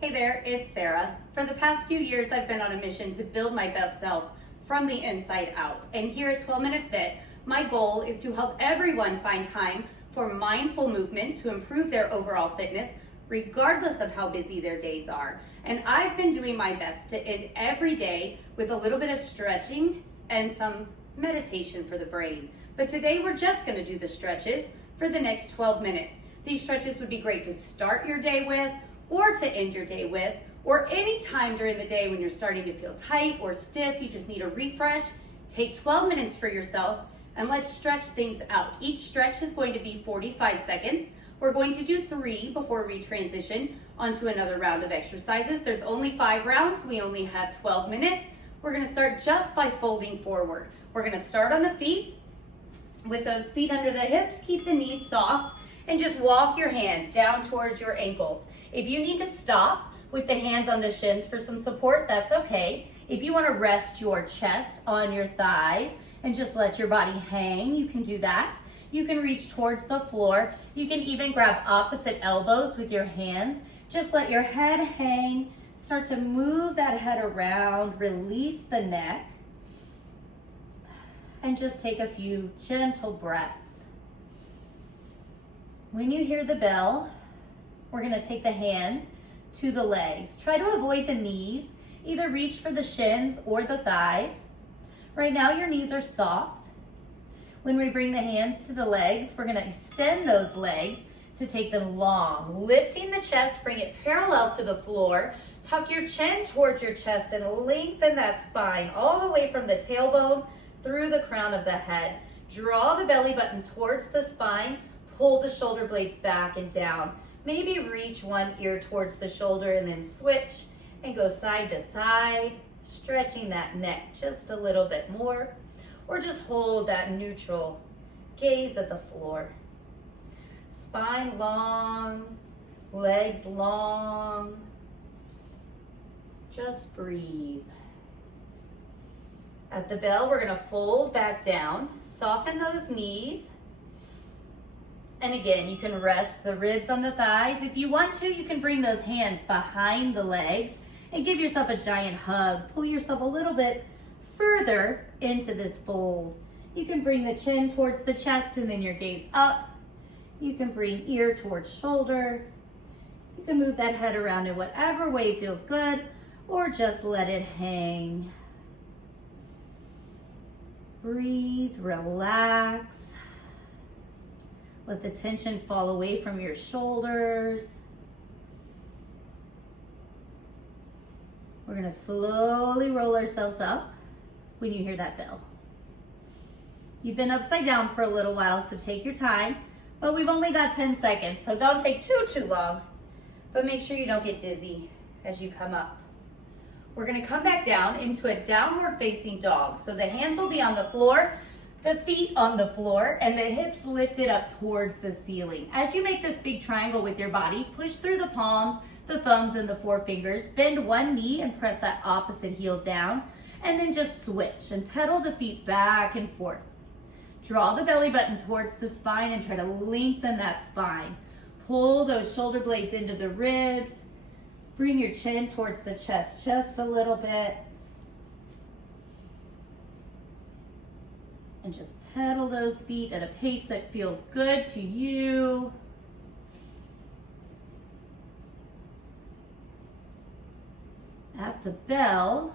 Hey there, it's Sarah. For the past few years, I've been on a mission to build my best self from the inside out. And here at 12 Minute Fit, my goal is to help everyone find time for mindful movement to improve their overall fitness, regardless of how busy their days are. And I've been doing my best to end every day with a little bit of stretching and some meditation for the brain. But today we're just gonna do the stretches for the next 12 minutes. These stretches would be great to start your day with, or to end your day with, or any time during the day when you're starting to feel tight or stiff, you just need a refresh. Take 12 minutes for yourself and let's stretch things out. Each stretch is going to be 45 seconds. We're going to do 3 before we transition onto another round of exercises. There's only 5 rounds, we only have 12 minutes. We're gonna start just by folding forward. We're gonna start on the feet, with those feet under the hips, keep the knees soft, and just walk your hands down towards your ankles. If you need to stop with the hands on the shins for some support, that's okay. If you want to rest your chest on your thighs and just let your body hang, you can do that. You can reach towards the floor. You can even grab opposite elbows with your hands. Just let your head hang. Start to move that head around, release the neck, and just take a few gentle breaths. When you hear the bell, we're gonna take the hands to the legs. Try to avoid the knees. Either reach for the shins or the thighs. Right now your knees are soft. When we bring the hands to the legs, we're gonna extend those legs to take them long. Lifting the chest, bring it parallel to the floor. Tuck your chin towards your chest and lengthen that spine all the way from the tailbone through the crown of the head. Draw the belly button towards the spine. Pull the shoulder blades back and down. Maybe reach one ear towards the shoulder and then switch and go side to side, stretching that neck just a little bit more, or just hold that neutral gaze at the floor. Spine long, legs long. Just breathe. At the bell, we're gonna fold back down, soften those knees. And again, you can rest the ribs on the thighs. If you want to, you can bring those hands behind the legs and give yourself a giant hug. Pull yourself a little bit further into this fold. You can bring the chin towards the chest and then your gaze up. You can bring ear towards shoulder. You can move that head around in whatever way feels good, or just let it hang. Breathe, relax. Let the tension fall away from your shoulders. We're gonna slowly roll ourselves up when you hear that bell. You've been upside down for a little while, so take your time, but we've only got 10 seconds, so don't take too long, but make sure you don't get dizzy as you come up. We're gonna come back down into a downward facing dog. So the hands will be on the floor, the feet on the floor, and the hips lifted up towards the ceiling. As you make this big triangle with your body, push through the palms, the thumbs, and the forefingers. Bend one knee and press that opposite heel down, and then just switch and pedal the feet back and forth. Draw the belly button towards the spine and try to lengthen that spine. Pull those shoulder blades into the ribs. Bring your chin towards the chest just a little bit. And just pedal those feet at a pace that feels good to you. At the bell,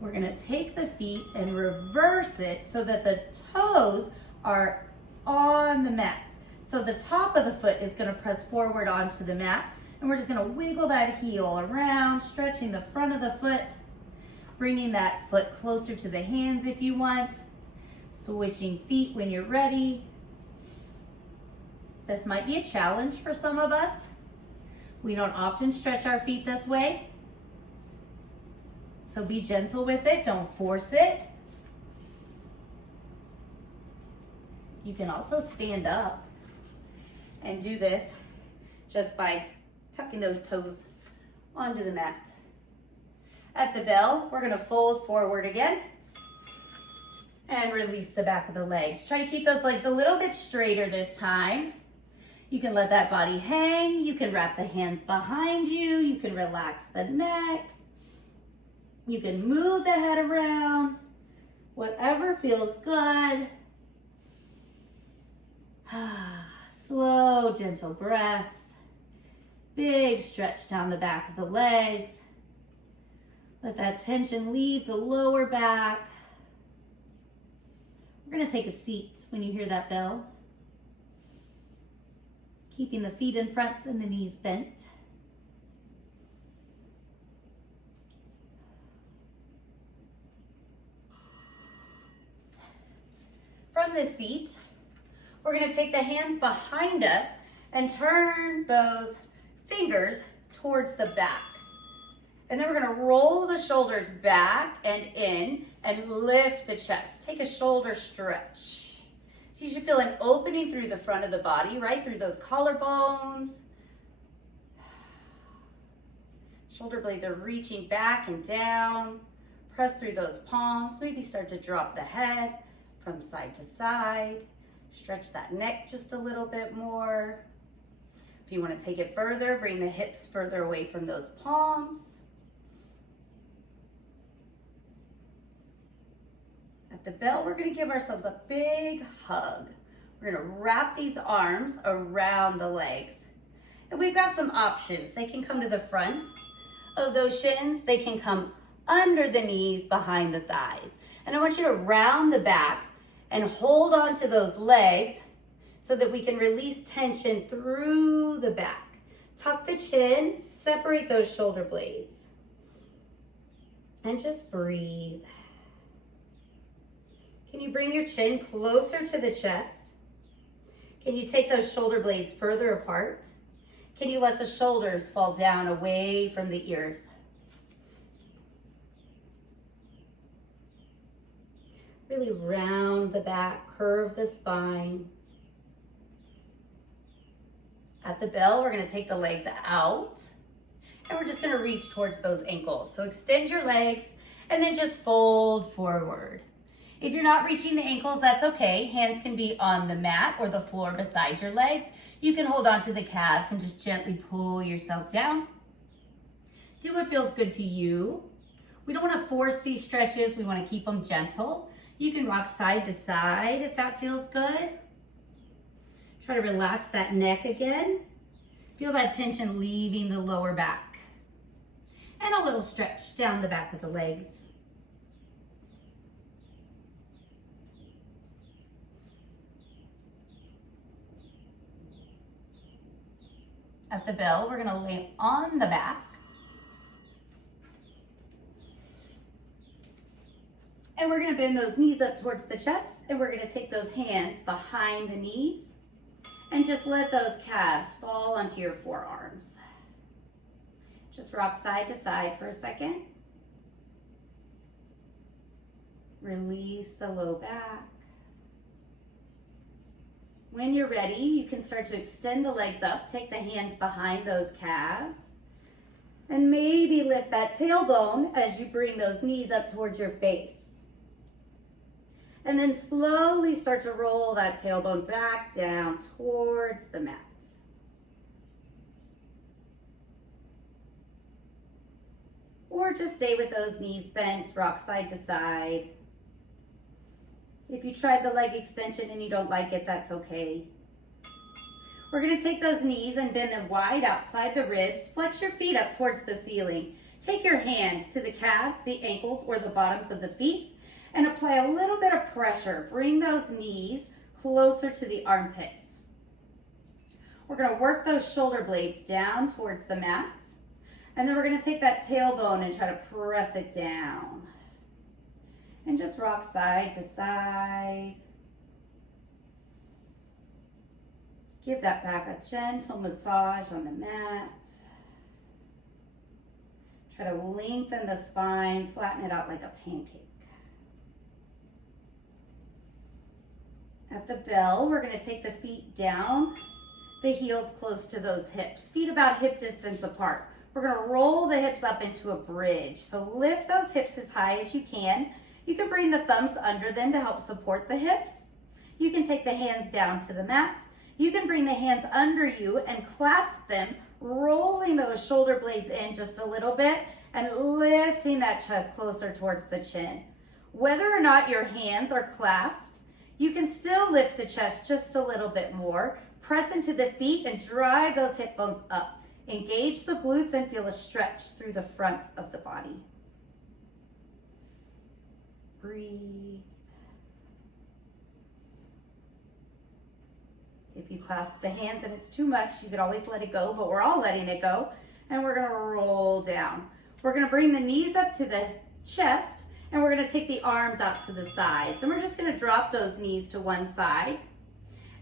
we're gonna take the feet and reverse it so that the toes are on the mat. So the top of the foot is gonna press forward onto the mat, and we're just gonna wiggle that heel around, stretching the front of the foot, bringing that foot closer to the hands if you want. Switching feet when you're ready. This might be a challenge for some of us. We don't often stretch our feet this way. So be gentle with it, don't force it. You can also stand up and do this just by tucking those toes onto the mat. At the bell, we're gonna fold forward again. And release the back of the legs. Try to keep those legs a little bit straighter this time. You can let that body hang. You can wrap the hands behind you. You can relax the neck. You can move the head around. Whatever feels good. Slow, gentle breaths. Big stretch down the back of the legs. Let that tension leave the lower back. We're going to take a seat when you hear that bell. Keeping the feet in front and the knees bent. From this seat, we're going to take the hands behind us and turn those fingers towards the back. And then we're going to roll the shoulders back and in and lift the chest. Take a shoulder stretch. So you should feel an opening through the front of the body, right through those collarbones. Shoulder blades are reaching back and down. Press through those palms. Maybe start to drop the head from side to side. Stretch that neck just a little bit more. If you want to take it further, bring the hips further away from those palms. At the bell, we're going to give ourselves a big hug. We're going to wrap these arms around the legs. And we've got some options. They can come to the front of those shins. They can come under the knees, behind the thighs. And I want you to round the back and hold on to those legs so that we can release tension through the back. Tuck the chin, separate those shoulder blades. And just breathe. Can you bring your chin closer to the chest? Can you take those shoulder blades further apart? Can you let the shoulders fall down away from the ears? Really round the back, curve the spine. At the bell, we're going to take the legs out and we're just going to reach towards those ankles. So extend your legs and then just fold forward. If you're not reaching the ankles, that's okay. Hands can be on the mat or the floor beside your legs. You can hold on to the calves and just gently pull yourself down. Do what feels good to you. We don't want to force these stretches. We want to keep them gentle. You can rock side to side if that feels good. Try to relax that neck again. Feel that tension leaving the lower back. And a little stretch down the back of the legs. At the bell, we're gonna lay on the back. And we're gonna bend those knees up towards the chest, and we're gonna take those hands behind the knees and just let those calves fall onto your forearms. Just rock side to side for a second. Release the low back. When you're ready, you can start to extend the legs up. Take the hands behind those calves. And maybe lift that tailbone as you bring those knees up towards your face. And then slowly start to roll that tailbone back down towards the mat. Or just stay with those knees bent, rock side to side. If you tried the leg extension and you don't like it, that's okay. We're going to take those knees and bend them wide outside the ribs. Flex your feet up towards the ceiling. Take your hands to the calves, the ankles, or the bottoms of the feet and apply a little bit of pressure. Bring those knees closer to the armpits. We're going to work those shoulder blades down towards the mat. And then we're going to take that tailbone and try to press it down. And just rock side to side. Give that back a gentle massage on the mat. Try to lengthen the spine, flatten it out like a pancake. At the bell, we're going to take the feet down, the heels close to those hips, feet about hip distance apart. We're going to roll the hips up into a bridge. So lift those hips as high as you can. You can bring the thumbs under them to help support the hips. You can take the hands down to the mat. You can bring the hands under you and clasp them, rolling those shoulder blades in just a little bit and lifting that chest closer towards the chin. Whether or not your hands are clasped, you can still lift the chest just a little bit more. Press into the feet and drive those hip bones up. Engage the glutes and feel a stretch through the front of the body. Breathe. If you clasp the hands and it's too much, you could always let it go, but we're all letting it go. And we're gonna roll down. We're gonna bring the knees up to the chest and we're gonna take the arms out to the sides. And we're just gonna drop those knees to one side.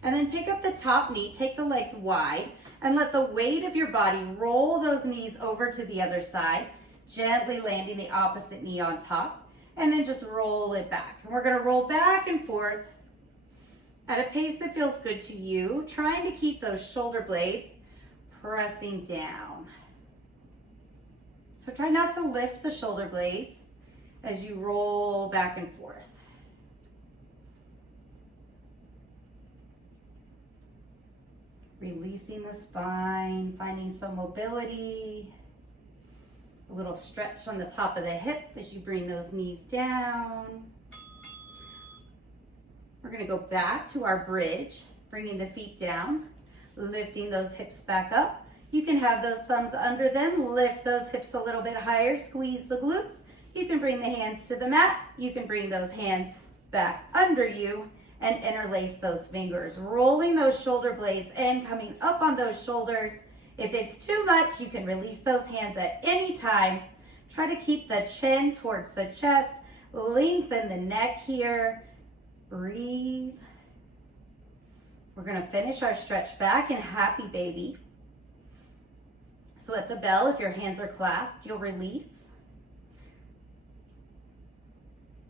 And then pick up the top knee, take the legs wide, and let the weight of your body roll those knees over to the other side, gently landing the opposite knee on top, and then just roll it back. And we're gonna roll back and forth at a pace that feels good to you, trying to keep those shoulder blades pressing down. So try not to lift the shoulder blades as you roll back and forth. Releasing the spine, finding some mobility, a little stretch on the top of the hip as you bring those knees down. We're gonna go back to our bridge, bringing the feet down, lifting those hips back up. You can have those thumbs under them, lift those hips a little bit higher, squeeze the glutes. You can bring the hands to the mat. You can bring those hands back under you and interlace those fingers, rolling those shoulder blades and coming up on those shoulders. If it's too much, you can release those hands at any time. Try to keep the chin towards the chest, lengthen the neck here. Breathe. We're gonna finish our stretch back in happy baby. So at the bell, if your hands are clasped, you'll release.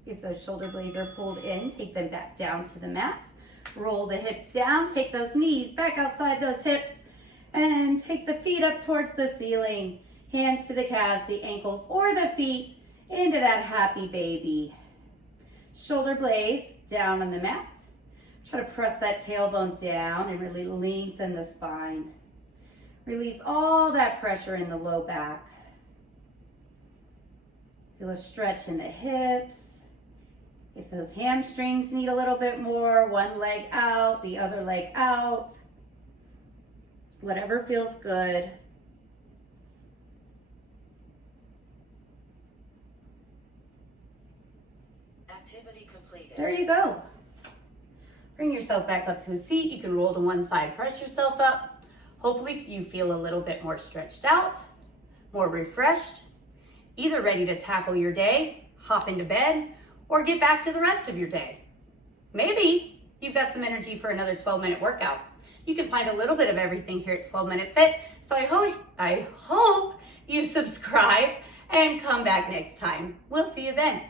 If those shoulder blades are pulled in, take them back down to the mat. Roll the hips down, take those knees back outside those hips, and take the feet up towards the ceiling. Hands to the calves, the ankles, or the feet into that happy baby. Shoulder blades down on the mat. Try to press that tailbone down and really lengthen the spine. Release all that pressure in the low back. Feel a stretch in the hips. If those hamstrings need a little bit more, one leg out, the other leg out. Whatever feels good. Activity completed. There you go. Bring yourself back up to a seat. You can roll to one side, press yourself up. Hopefully you feel a little bit more stretched out, more refreshed, either ready to tackle your day, hop into bed, or get back to the rest of your day. Maybe you've got some energy for another 12-minute workout. You can find a little bit of everything here at 12 Minute Fit. So I hope you subscribe and come back next time. We'll see you then.